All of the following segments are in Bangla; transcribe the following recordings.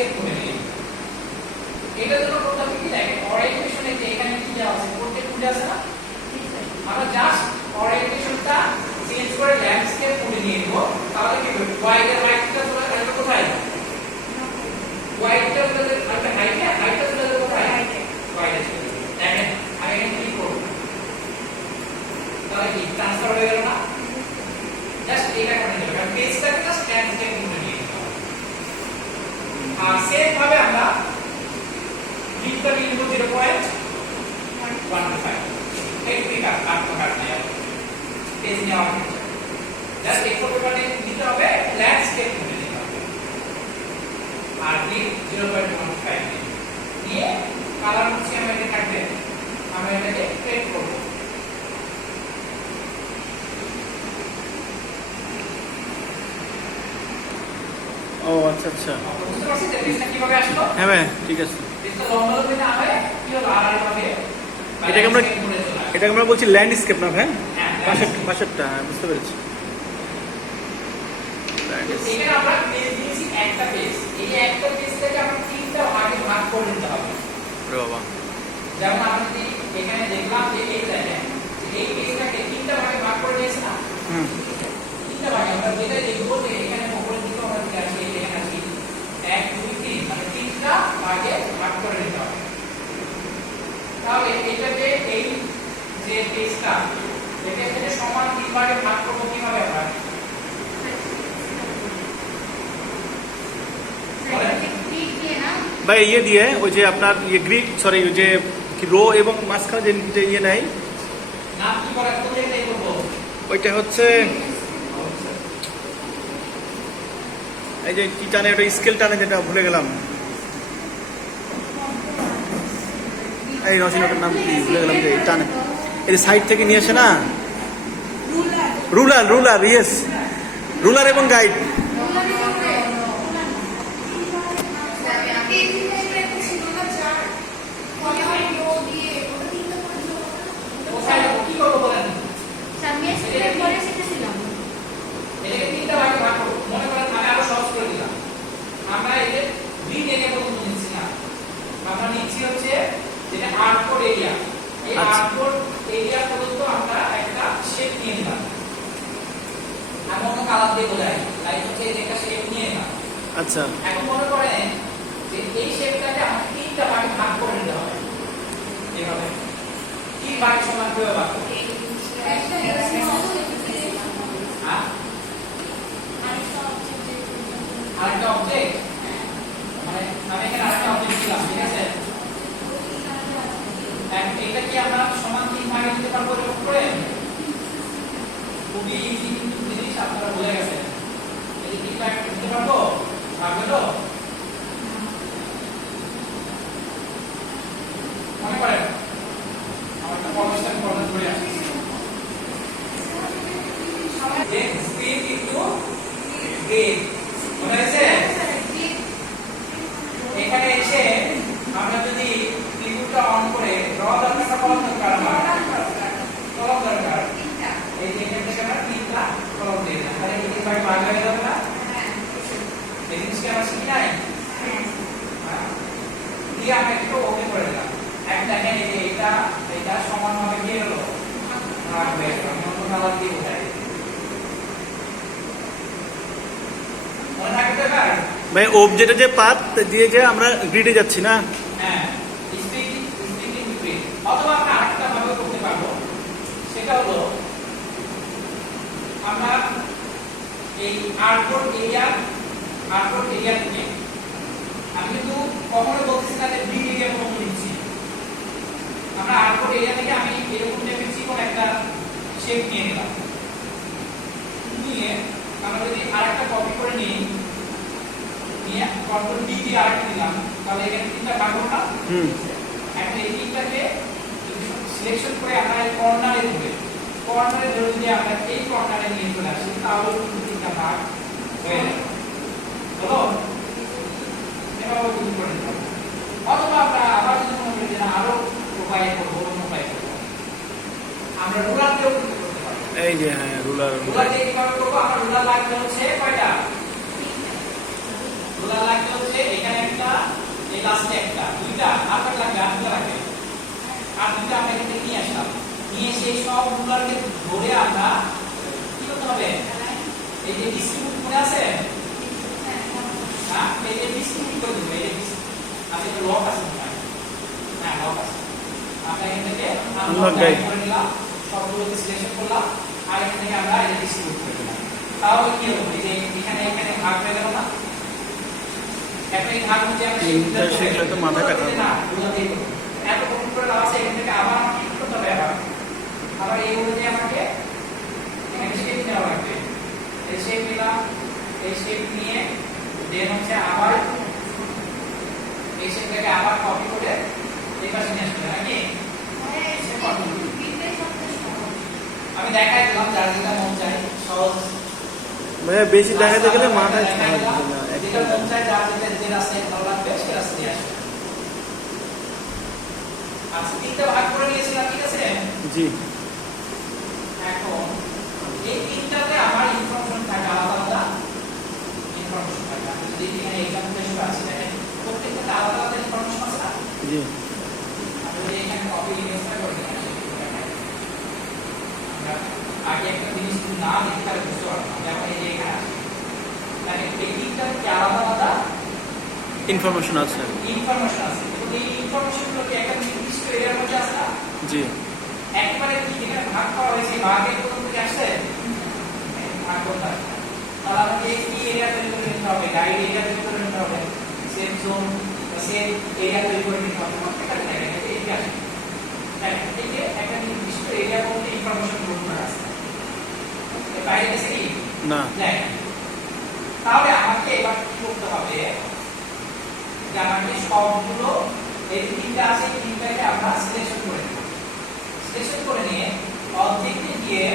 ল্যান্ডস্কেপ করে নিই। এটার জন্য করতে হবে কি দেখেন ওরিয়েন্টেশনে যে এখানে কি দেওয়া আছে প্রত্যেক কোডে আছে না, আমরা জাস্ট ওরিয়েন্টেশনটা চেঞ্জ করে ল্যান্ডস্কেপ করে নিয়ে নিব। তাহলে কি হবে y এর হাইটটা চলে আসবে কোথায়, y টা চলে আসবে হাইটে, হাইটটা চলে আসবে কোথায়, y টা চলে আসবে। দেখেন আমি এখানে ক্লিক করব, তাহলে কি ট্রান্সফার হয়ে গেল না, জাস্ট এটা করে নিতে হবে, পেজটাকে জাস্ট ল্যান্ডস্কেপ করে নিয়ে নিতে হবে। আর সেম ভাবে আমরা ভিতরে লিখব 0.15 এই পিকআপ কাট নিয়ে পেজ নেওয়ার ক্ষেত্রে জাস্ট এই ফটোটাকে দিতে হবে ল্যান্ডস্কেপ করে দিতে হবে। আর কি 0.15 নিয়ে কালার হচ্ছে আমরা এটা থাকবে, আমরা এটাকে ফেড করব। ও আচ্ছা আচ্ছা, বুঝতে পারছেন যে পেজটা কিভাবে আসলো? হ্যাঁ ভাই ঠিক আছে। পেজটা লম্বা লম্বা না হয় কি হলো আর ভাবে এটাকে আমরা বলছি ল্যান্ডস্কেপ না ভাই, হ্যাঁ পাশেরটা বুঝতে পেরেছি। এখানে আমরা পেজ দিয়েছি একটা পেজ, এই একটা পেজ থেকে আমরা তিনটা ভাগে ভাগ করে নিতে হবে। ওরে বাবা, যেমন আমরা যদি এখানে দেখলাম যে এই দেখেন এই পেজটাকে তিনটা ভাগে ভাগ করে নিয়েছি না, তিনটা ভাগে আমরা যেটা দেখবো যে এখানে উপরের দিকে আমরা কি আছে এখানে আছে 1 2 3 মানে তিনটা ভাগে ভাগ করে নিতে হবে। তাহলে এটাকে এই যে পেজটা এটাকে সমান তিন ভাগে ভাগ করব কিভাবে আমরা, ভাই ইয়ে দিয়ে ওই যে আপনার ইয়ে গ্রিড সরি ওই যে রো এবং মাঝখানে যে ইয়ে নাই নাম কি করে কোন জায়গায় করব, ওইটা হচ্ছে এই যে কি টানে ওটা স্কেল টানে যেটা ভুলে গেলাম, এই রসিনটার নাম কি ভুলে গেলাম, যে টানে এই সাইড থেকে নিয়ে আসে না, রুলার ইয়েস, রুলার এবং গাইড। আমরা এদের গ্রিড এরিয়া পর্যন্ত নিচ্ছি না, আমরা নিচ্ছি হচ্ছে যেটা আর্টবোর্ড এরিয়া, এই আর্টবোর্ড এরিয়া পর্যন্ত আমরা একটা শেপ নিয়ে নিলাম। আমি অন্য কালার দিয়ে বোঝাই, লাইক হচ্ছে একটা শেপ নিয়ে নিলাম। আচ্ছা এখন মনে করেন যে এই শেপটাকে আমাকে তিনটা ভাগে ভাগ করে নিতে হবে, এইভাবে তিন ভাগে সমান করে ভাগ করব। আরেকটা অবজেক্ট মানে আমি এখানে আরেকটা অবজেক্ট দিলাম, ঠিক আছে, এটা কি আমরা সমান তিন ভাগে দিতে পারবো এরকম করে, খুবই ইজি কিন্তু জিনিস আপনারা বুঝে গেছেন, এই তিন ভাগে দিতে পারবো, ভাগ হলো মনে করেন আমার একটা প্রবলেম প্রবলেম করে আসছে যে স্পিড ইনটু গেইন, মনে হয়েছে? এখানে এসে আমরা যদি ত্রিভুজটা অন করে ড্র দরকারটা কলম দরকার, কলম দরকার, এই যে এখান থেকে আমরা তিনটা কলম দিয়ে দিলাম, তাহলে এই তিন ভাগে ভাগ হয়ে যাবে না, এই জিনিসটা আমরা শিখি নাই, দিয়ে আমরা একটু ওকে করে দিলাম। এখন দেখেন এই যে এটা সমানভাবে কি হলো ভাগ হয়ে গেল, আমি অন্য কালার দিয়ে বোঝাই, মনে থাকতে পারে ভাই অবজেক্টে যে পাথ দিয়ে যে আমরা গ্রিডে যাচ্ছি না, হ্যাঁ স্পিকিং গ্রিড। অথবা আমরা আরেকটা ভাবে করতে পারবো, সেটা হলো আমরা এই আর্টবোর্ড এরিয়া থেকে আমি কিন্তু কখনো বলছি না যে গ্রিড এরিয়া পর্যন্ত নিচ্ছি, আমরা আর্টবোর্ড এরিয়া থেকে আমি এরকম টাইপের চিকন একটা শেপ নিয়ে নিলাম, নিয়ে আমরা যদি আরেকটা কপি করে নিই, নিয়ে কন্ট্রোল ডি দিয়ে আরেকটা দিলাম, তাহলে এখানে তিনটা ভাগ হলো না। এখন এই তিনটাকে সিলেকশন করে আমরা কর্নারে ধরে যদি আমরা এই কর্নারে নিয়ে চলে আসি তাহলে কিন্তু তিনটা ভাগ হয়ে যাবে, হলো? এভাবে কিন্তু করে নিতে হবে। অথবা আমরা আবার যদি মনে করি যে না আরো উপায় করবো, অন্য উপায় করবো, আমরা রুলার দিয়েও কিন্তু করতে পারবো। এই যে হ্যাঁ রুলার দিয়ে কিভাবে করবো, আমরা রুলার লাগবে হচ্ছে কয়টা, রুলার লাগবে হচ্ছে এখানে এই লাস্টে একটা দুইটা আর কাট লাগবে আর দুইটা লাগবে আর দুইটা আমরা এখানে নিয়ে আসলাম নিয়ে এসে সবগুলোকে ধরে আমরা কি করতে হবে এই যে ডিস্ট্রিবিউট করে আছে হ্যাঁ এই যে ডিস্ট্রিবিউট করে দেবো এই যে আচ্ছা এটা লক আছে হ্যাঁ লক আছে আমরা এখান থেকে আনলক করে নিলাম সবগুলোকে সিলেকশন করলাম আর এখান থেকে আমরা এটা ডিস্ট্রিবিউট করে দিলাম তাহলে কি হলো এই যে এখানে এখানে ভাগ হয়ে গেল না এখন এই ভাগ মধ্যে আমরা সেটা তো মাথা কাটা না বুঝাতেই হবে এত কম করে দেওয়া আছে এখান থেকে আবার আমাকে কি করতে হবে আবার এই অনুযায়ী আমাকে এখানে শেপ নেওয়া লাগবে এই শেপ নিলাম এই শেপ নিয়ে দেন হচ্ছে আবার এই শেপটাকে আবার কপি করে এই পাশে নিয়ে আসতে হবে নাকি আমি দেখাই দিলাম যার যেটা মন চাই সহজ ভাইয়া বেশি দেখাতে গেলে মাথায় যেটা মন চাই যার যেটা যে রাস্তায় ভালো লাগবে সেই রাস্তা দিয়ে আসবে আচ্ছা তিনটা ভাগ করে নিয়েছিলাম ঠিক আছে জি এখন এই তিনটাতে আমার ইনফরমেশন থাকে আলাদা আলাদা ইনফরমেশন থাকে আমি যদি এখানে এক্সাম্পল আছে দেখেন প্রত্যেকটা আলাদা আলাদা ইনফরমেশন আছে না জি আমি যদি এখানে কপি ইমেজটা করে দিই আগে একটা জিনিস না দেখতে পারে বুঝতে পারবো যেমন এই যে এখানে আছে দেখেন এই তিনটা কি আলাদা আলাদা ইনফরমেশন আছে এবং এই ইনফরমেশনগুলোকে একটা নির্দিষ্ট এরিয়ার মধ্যে আছে না জি একবারে কি যেখানে ভাগ করা হয়েছে ভাগের কোন দিকে আসছে ভাগ করতে আসছে তাহলে আমাকে কি এরিয়া তৈরি করে নিতে হবে গাইড এরিয়া তৈরি করে নিতে হবে সেফ জোন সেফ এরিয়া তৈরি করে নিতে হবে প্রত্যেকটা জায়গায় এই যে আসে এই যে একটা নির্দিষ্ট এরিয়ার মধ্যে ইনফরমেশন গ্রহণ করা আছে এর বাইরে গেছে কি না তাহলে আমাকে এবার কি করতে হবে যে আমাকে সবগুলো এই তিনটা আছে এই তিনটাকে আমরা সিলেকশন করে নেব সিলেকশন করে নিয়ে অবজেক্টে গিয়ে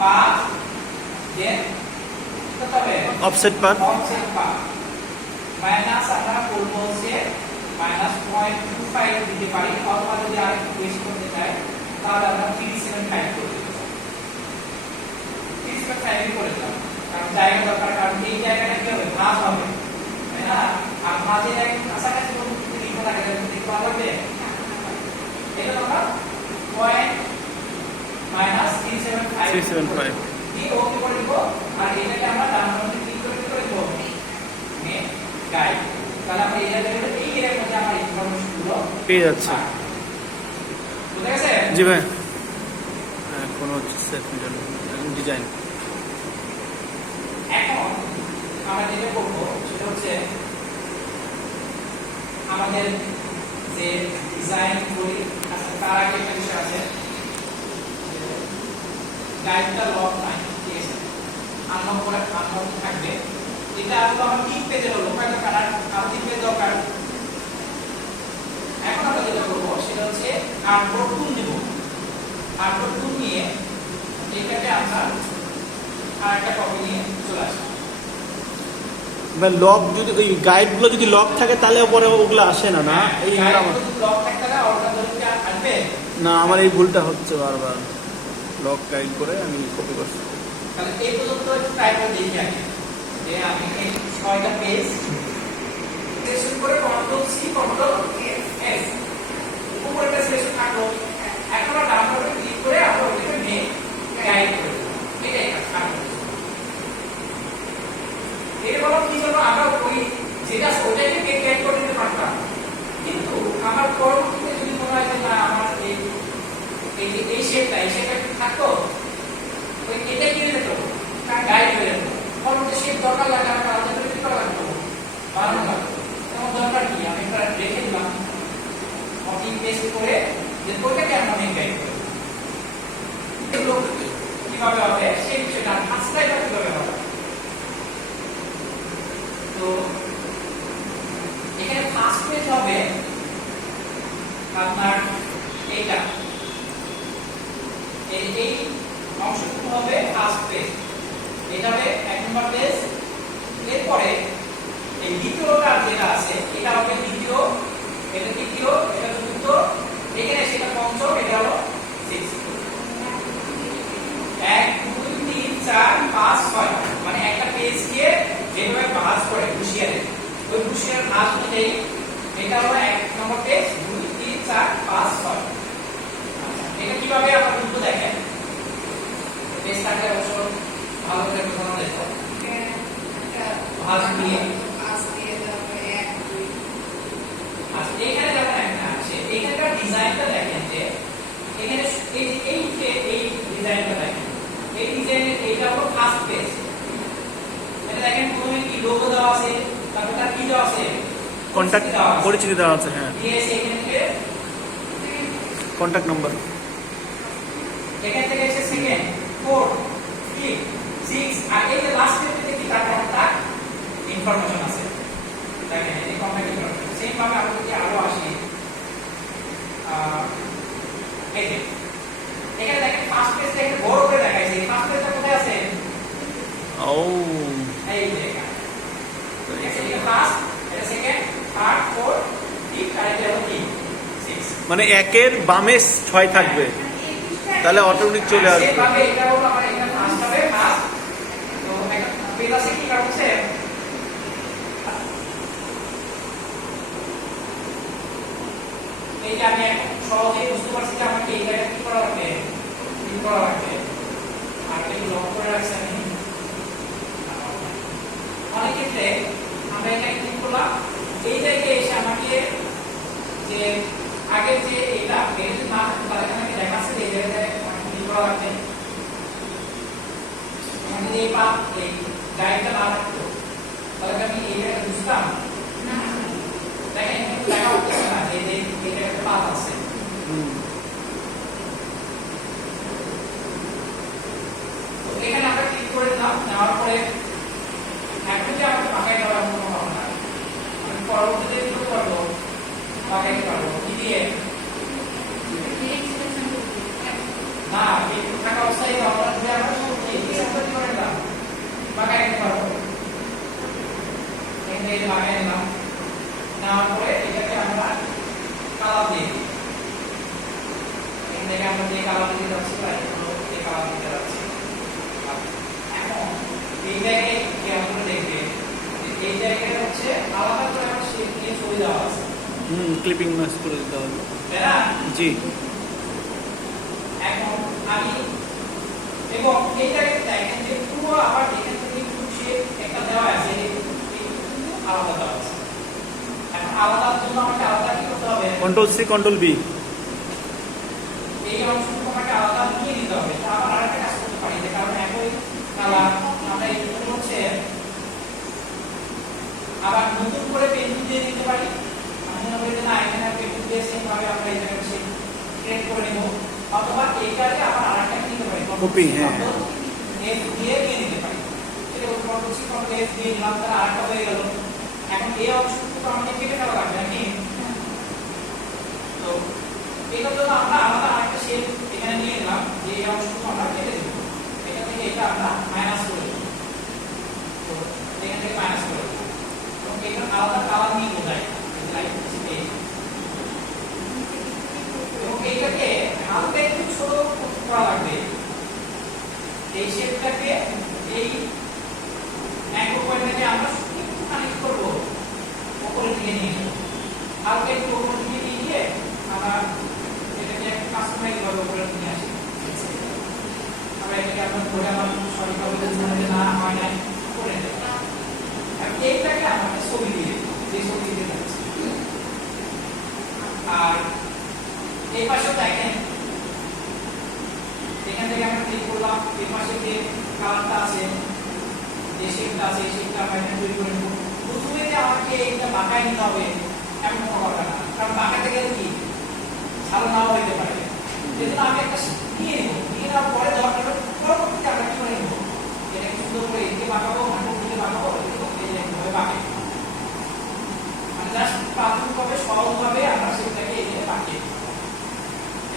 পাথ দেন কত হবে অফসেট পাথ মাইনাস আমরা করব হচ্ছে -0.25 দিতে পারি অথবা যদি আরেকটু বেশি করতে চাই তাহলে আমরা 375 করে দেব 375 করে দিলাম কারণ জায়গা দরকার কারণ এই জায়গাটা কি হবে ভাঁজ হবে তাই না আর ভাঁজের এক কাছাকাছি কোনো কিছু লিখে থাকে দেখতে পাওয়া যাবে এটা আমরা পয়েন্ট -375 দিয়ে ওকে করে দিব আর এটাকে আমরা ডান দিকে ক্লিক করে দেব নেট গাইড তাহলে আমরা এই জায়গায় এই এর মধ্যে আমরা ইনফরমেশন গুলো পেয়ে যাচ্ছে বুঝা গেছে জি ভাই কোন হচ্ছে সেট ডিজাইন এখন আমরা যেটা করব সেটা হচ্ছে আমাদের যে ডিজাইন করি তার আগে একটা বিষয় আছে গাইডটা লক নাই ঠিক আছে আনলক করে আনলক থাকবে এটা আসলে আমার তিন পেজের হলো কয়টা কালার আর তিন পেজ দরকার এখন আমরা যেটা করবো সেটা হচ্ছে আর্টবোর্ড টুল নেব আর্টবোর্ড টুল নিয়ে এটাকে আমরা আরেকটা কপি নিয়ে চলে আসবো লক যদি ওই গাইডগুলো যদি লক থাকে তাহলে পরে ওগুলো আসে না না এই লক থাকতে না ওটা ধরে কি আসবে না আমার এই ভুলটা হচ্ছে বারবার লক গাইড করে আমি কপি করছি তাহলে এই পর্যন্ত একটু ট্রাই করে দেখি আগে যে আমি এই 6টা পেজ সিলেকশন করে কন্ট্রোল সি কন্ট্রোল এস উপরে সিলেকশন থাকলো এখন আমরা ডাউনলোডে ক্লিক করে আমরা ওটাকে নিয়ে গাইড করে দেব এটাই কাজ এর বলা কি জন্য আমরা ওই যেটা ওটাকে গাইড করে দিতে পারতাম কিন্তু আমার পরবর্তীতে যদি মনে হয় যে না আমার এই শেপটা থাকতো ওই এটা কি হয়ে যেত তার গাইড হয়ে যেত পরবর্তী শেপ দরকার লাগে আমার আলাদা করে দিতে লাগতো বানানো লাগতো তেমন দরকার কি আমি একটা রেখে দিলাম কপি পেস্ট করে যে ওইটাকে আমরা মেন গাইড করি এগুলো কিভাবে হবে সেই বিষয়টা ফার্স্টটা কিভাবে হবে তো এখানে ফার্স্ট পেজ হবে আপনার এইটা এই অংশটুকু হবে ফার্স্ট পেজ এটা হবে এক নম্বর পেজ এরপরে এই দ্বিতীয়টা যেটা আছে এটা হবে দ্বিতীয় এটা তৃতীয় এটা চতুর্থ এখানে সেটা পঞ্চম এটা হলো 6 1 2 3 4 5 6 মানে একটা পেজকে যেভাবে ভাঁজ করে হুশিয়ারে ওই হুশিয়ার ভাঁজ অনুযায়ী এটা হলো 1 নম্বর পেজ 2 3 4 5 6 এটা কিভাবে আমরা বুঝবো দেখেন পেজটাকে অবশ্য ভালো করে বোঝানো দেখো ভাঁজ দিয়ে আচ্ছা এখানে দেখেন একটা আছে এখানকার ডিজাইনটা দেখেন যে এখানে এই যে এই ডিজাইনটা দেখেন এই ডিজাইনের এটা হলো ফার্স্ট পেজ এটা দেখেন প্রথমে কি লোগো দেওয়া আছে তারপর তার কি দেওয়া আছে কন্টাক্ট পরিচিতি দেওয়া আছে হ্যাঁ দিয়েছে এখান থেকে কন্টাক্ট নাম্বার এখান থেকে এসে সেকেন্ড 4 3 6 আর এই যে লাস্ট পেজে কি তার কন্টাক্ট ইনফরমেশন আছে দেখেন এই কন্টাক্ট ইনফরমেশন সেম ভাবে আমরা যদি আরো আসি এই যে এখানে দেখেন ফার্স্ট পেজটা একটু বড় করে দেখাইছে ফার্স্ট পেজটা কোথায় আছে ও এই যে এটা ফার্স্ট এটা সেকেন্ড থার্ড ফোর্থ ফিফথ আর এটা হলো কি 6 মানে একের বামে 6 থাকবে তাহলে অটোমেটিক চলে আসবে সেভাবে এটা হলো আমার এটা ফার্স্ট হবে ফার্স্ট তো একটা পেজ আছে কি কাটছে এই যে আমি এখন সহজে বুঝতে পারছি যে আমাকে এই জায়গায় কি করা লাগবে কি করা লাগবে আর একটু লক করে রাখছি আমি অনেক ক্ষেত্রে আমরা এটা কি করলাম এই জায়গায় এসে আমাকে যে আগে যে এটা পেজ না তাহলে আমাকে দেখাচ্ছে যে এই জায়গায় কি করা লাগবে আমি এই পা এই গাইডটা না রাখতো তাহলে আমি এই জায়গায় বুঝতাম না দেখেন দেখা হচ্ছে না এই যে এই জায়গায় পা আছে তো এখানে আমরা ক্লিক করে দিলাম নেওয়ার পরে এখন যে আমরা পাকাই দেওয়ার কোনো হবে না আমি পরবর্তীতে কি করবো পাকাই পারবো কি দিয়ে না এই থাকা অবস্থায় আমরা যদি আমরা এই কি করে দিলাম পাকাই দিতে পারবো এই যে পাকাই দিলাম নেওয়ার পরে এটাকে আমরা কালার দিয়ে দিই এখানে আমরা যে কালার দিতে যাচ্ছি তাই এই কালার দিতে যাচ্ছি এখন এই জায়গায় কি আমরা দেখবে এই জায়গায় হচ্ছে আলাদা করে একটা শেপ দিয়ে ছবি দেওয়া আছে ক্লিপিং ম্যাচ করে দিতে হবে তাই না জি এখন আমি এবং এই জায়গায় দেখেন যে পুরো আবার এখান থেকে একটু শেপ একটা দেওয়া আছে আলাদা দেওয়া আছে এখন আলাদার জন্য আমাকে আলাদা কি করতে হবে কন্ট্রোল সি কন্ট্রোল বি এই অংশটুকু আমাকে আলাদা নিয়ে নিতে হবে তা আবার আরেকটা কাজ করতে পারি যে কারণ একই কালার আমরা এই হচ্ছে আবার নতুন করে পেন্সিল দিয়ে দিতে পারি আমি মনে করি যে না এখানে পেন্সিল দিয়ে সেম ভাবে আমরা এই জায়গায় সেই ক্রিয়েট করে নেব অথবা এইটাকে আবার আরেকটা নিতে পারি কপি হ্যাঁ এফ দিয়ে নিয়ে নিতে পারি এটা কন্ট্রোল সি কন্ট্রোল এফ দিয়ে নিলাম তাহলে আরেকটা হয়ে গেল এখন এই অংশটুকু আমাকে কেটে ফেলা লাগবে নাকি তো এটার জন্য আমরা আলাদা আরেকটা শেপ এখানে নিয়ে নিলাম যে এই অংশটুকু আমরা কেটে দেব এটা থেকে এটা আমরা মাইনাস করে দেব তো এখান থেকে মাইনাস করে দেব এবং এটা আলাদা কালার নিয়ে বোঝাই লাইট হচ্ছে এবং এইটাকে হালকা একটু ছোট করা লাগবে এই শেপটাকে এই অ্যাঙ্গল পয়েন্টটাকে আমরা একটু কানেক্ট করব উপরের দিকে নিয়ে হালকা একটু উপরের দিকে নিয়ে গিয়ে আমরা এটাকে একটু কাস্টমাইজ করব উপরের দিকে আসি আমরা এটাকে আপনার ধরে আমার সঠিকভাবে যদি না হয় না করে দেব এখন এইটাকে আমরা ছবি দিয়ে যে ছবি দিয়ে যাচ্ছি আর এই পাশে দেখেন এখান থেকে আমরা ক্লিক করলাম এই পাশে যে কালারটা আছে যে শেপটা আছে এই শেপটা আমরা এখানে তৈরি করে নেব প্রথমে যে আমাকে এইটা বাঁকাই নিতে হবে এমন কোনো কথা না কারণ বাঁকাতে গেলে কি ভালো নাও হইতে পারে যেহেতু আমি একটা নিয়ে নেব নিয়ে নেওয়ার পরে দরকার পরবর্তীতে আমরা কি করে নেব এটাকে সুন্দর করে এদিকে বাঁকাবো হাঁটুর দিকে বাঁকাবো এই যে এইভাবে বাঁকাই মানে জাস্ট প্রাথমিকভাবে সহজভাবে আমরা সেটাকে এখানে বাঁকিয়ে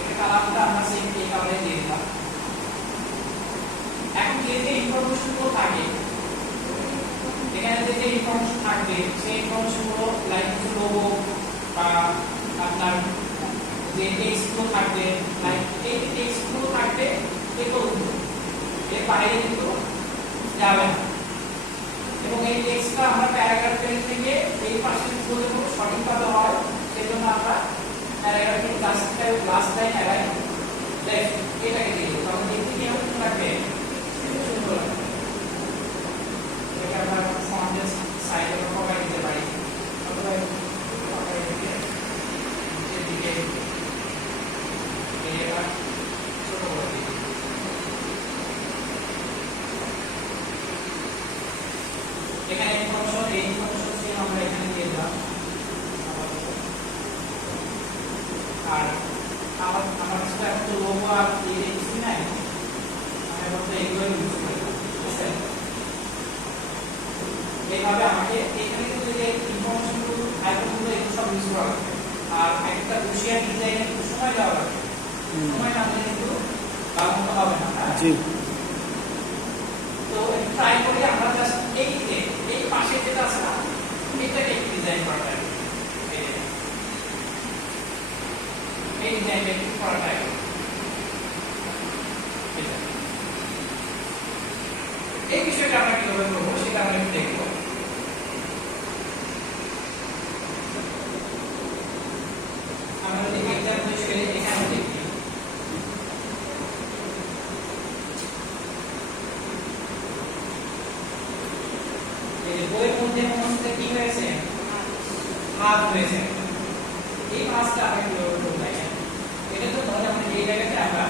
এটা কালারটা আমরা সেম এই কালারে দিয়ে দিলাম এখন যে যে ইনফরমেশনগুলো থাকে এখানে যে ইনফরমেশন থাকবে সেই ইনফরমেশনগুলো লাইক লোগো বা আপনার যে টেক্সটগুলো থাকবে লাইক এই টেক্সটগুলো থাকবে এগুলো এর বাইরে কিন্তু যাবে না এবং এই টেক্সটটা আমরা প্যারাগ্রাফ থেকে এই পাশে যদি সঠিকভাবে হয় লাস্ট লাইন অ্যালাইন লেফট এটাকে দিয়ে দেবো তাহলে এই দিকে হবে থাকবে সুন্দর এটা আমরা ফন্টের সাইডে কভার দিতে পারি অথবা কভার দিতে এদিকে এটা ছোট করে দিই এখানে ইনফরমেশন ছিল আমরা এখানে দিয়ে দিলাম আর আমার কাছে এখন তো লোগো আর এই কিছু নাই আমি বলতে এগুলো ইউজ করি ঠিক আছে এইভাবে আমাকে এখানে কিন্তু যে ইনফরমেশনগুলো আইকনগুলো এগুলো সব ইউজ করা লাগবে আর একটা রুশিয়ান ডিজাইনে একটু সময় দেওয়া লাগবে সময় না হলে কিন্তু ভালো মতো হবে না জি তো ট্রাই করি আমরা জাস্ট এই পাশে যেটা আছে না এটাকে একটু ডিজাইন করা যায় এই ডিজাইনটা একটু করা যায় এই বিষয়টা আমরা কিভাবে করবো সেটা আমরা একটু দেখবো আমরা যদি এক্সাম্পল হিসেবে এখানে দেখি বইয়ের মধ্যে মনস্তে কি হয়েছে হাত হয়েছে এই মাছটা আমরা কিভাবে করবো এটা তো ধরে আমরা এই জায়গাতে আমরা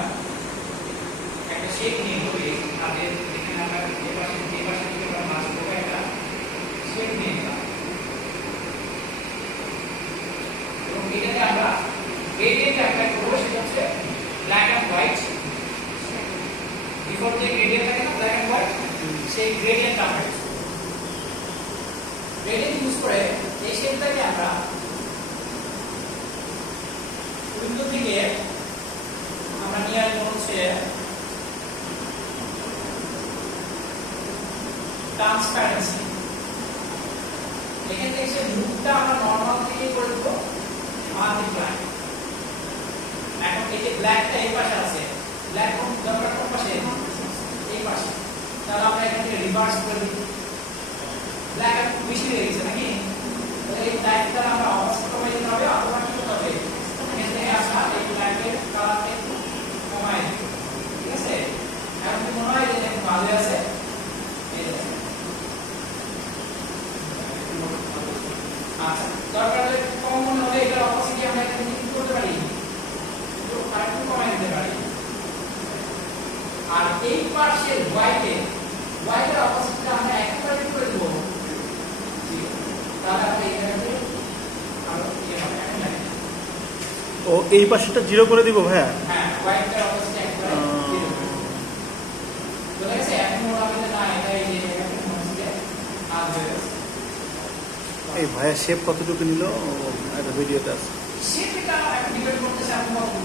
একটা শেপ নিয়ে করি হাতের এখানে আমরা এই পাশে থেকে আমরা মাছ করবো একটা শেপ নিয়ে নিলাম এবং এটাতে আমরা গ্রেডিয়েন্ট অ্যাপ্লাই করবো সেটা হচ্ছে ব্ল্যাক অ্যান্ড হোয়াইট বিফোর যে গ্রেডিয়েন্ট থাকে না ব্ল্যাক অ্যান্ড হোয়াইট সেই গ্রেডিয়েন্ট আমরা গ্রেডিয়েন্ট ইউজ করে এই শেপটাকে আমরা উইন্ডো থেকে আমরা নিয়ে আসবো হচ্ছে ট্রান্সপারেন্সি এখান থেকে সে লুকটা আমরা নরমাল থেকে করে দেবো মাল্টিপ্লাই এখন এই যে ব্ল্যাকটা এই পাশে আছে ব্ল্যাক কোন দরকার কোন পাশে এই পাশে তাহলে আমরা এখান থেকে রিভার্স করে দিই ব্ল্যাক একটু বেশি হয়ে গেছে নাকি তাহলে এই ব্ল্যাকটা আমরা অবশ্যই কমাই দিতে হবে অথবা কি করতে হবে এখান থেকে আমরা এই ব্ল্যাকের কালারটা একটু কমাই দিই ঠিক আছে এখন কি মনে হয় যে একটু ভালো আছে এই দেখুন আচ্ছা দরকার হলে কম মনে হলে এটার অপোজিটে আমরা এখানে কি করতে পারি একটু আরেকটু কমাই দিতে পারি আর এই পাশের হোয়াইটের অপোজিটটা আমরা একেবারে করে দেবো তাহলে আমরা এখানে আরো কি হবে এখন ও এই পাশেটা 0 করে দিব ভাইয়া হ্যাঁ হোয়াইটের অপোজিট একেবারে 0 বলে গেছে এখন ওরা বলে না এটা এই যে এখানে মনে আর হয়ে এই ভাইয়া শেপ কতটুকু নিল এটা ভিডিওতে আছে সেটা এখন ডিবেট করতেছে আপনি কত